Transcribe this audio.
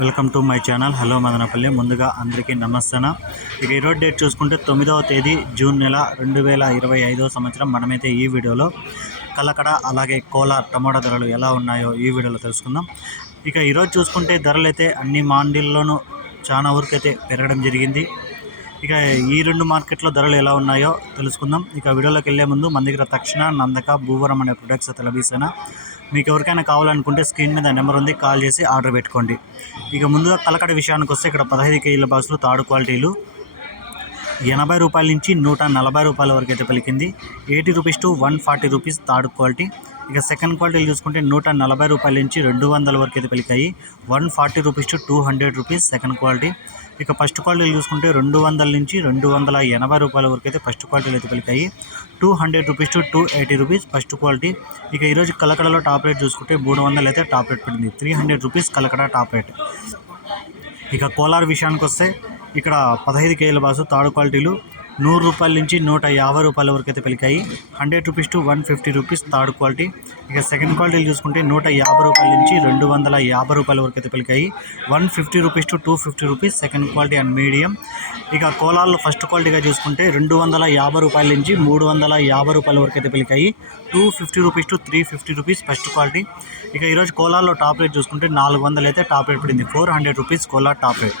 Welcome to my channel. Hello Madanapalle. ముందుగా అందరికీ నమస్తన? ఇక ఈరోజు డేట్ చూసుకుంటే తొమ్మిదవ తేదీ జూన్ నెల రెండు వేల ఇరవై ఐదవ సంవత్సరం. మనమైతే ఈ వీడియోలో కలకడ అలాగే కోలార్ టమోటా ధరలు ఎలా ఉన్నాయో ఈ వీడియోలో తెలుసుకుందాం. ఇక ఈరోజు చూసుకుంటే ధరలు అయితే అన్ని మాండీల్లోనూ చాలా వరకైతే పెరగడం జరిగింది. ఇక ఈ రెండు మార్కెట్లో ధరలు ఎలా ఉన్నాయో తెలుసుకుందాం. ఇక వీడియోలోకి వెళ్ళే ముందు మన దగ్గర తక్షణ నందక భూవరం అనే ప్రొడక్ట్స్ అయితే లభిస్తాయి? మీకు ఎవరికైనా కావాలనుకుంటే స్క్రీన్ మీద నెంబర్ ఉంది కాల్ చేసి ఆర్డర్ పెట్టుకోండి. ఇక ముందుగా కలకడ విషయానికి వస్తే ఇక్కడ పదహైదు కేజీల బాక్సులు తాడు క్వాలిటీలు. ఎనభై రూపాయల నుంచి నూట నలభై రూపాయల వరకు అయితే పలికింది. Eighty rupees to one forty rupees third quality. ఇక సెకండ్ క్వాలిటీలు చూసుకుంటే నూట నలభై రూపాయల నుంచి రెండు వందల వరకు అయితే పలికాయి one forty rupees to two hundred rupees second quality ఇక ఫస్ట్ క్వాలిటీలు చూసుకుంటే రెండు వందల నుంచి రెండు వందల ఎనభై రూపాయల వరకు అయితే ఫస్ట్ క్వాలిటీలు అయితే పలికాయి two hundred rupees to two eighty rupees first quality ఇక ఈరోజు కలకడలో టాప్ రేట్ చూసుకుంటే మూడు వందలు అయితే టాప్ రేట్ పడింది three hundred rupees Kalakada top rate ఇక కోలార్ విషయానికి వస్తే ఇక్కడ పదహైదు కేజీల బాసు తాడు క్వాలిటీలు నూరు రూపాయల నుంచి నూట యాభై రూపాయల వరకు అయితే పెలికాయి hundred rupees to one fifty rupees third quality. ఇక సెకండ్ క్వాలిటీలు చూసుకుంటే నూట యాభై రూపాయల నుంచి రెండు వందల యాభై రూపాయల వరకు అయితే పెలికాయి one fifty rupees to two fifty rupees second quality and medium. ఇక కోలాల్లో ఫస్ట్ క్వాలిటీగా చూసుకుంటే రెండు వందల యాభై రూపాయల నుంచి మూడు వందల యాభై రూపాయల వరకు అయితే పెలికాయి two fifty rupees to three fifty rupees first quality. ఇక ఈరోజు కోలాల్లో టాప్ రేట్ చూసుకుంటే నాలుగు వందలు అయితే టాప్ రేట్ పడింది. Four hundred rupees Kolar top rate.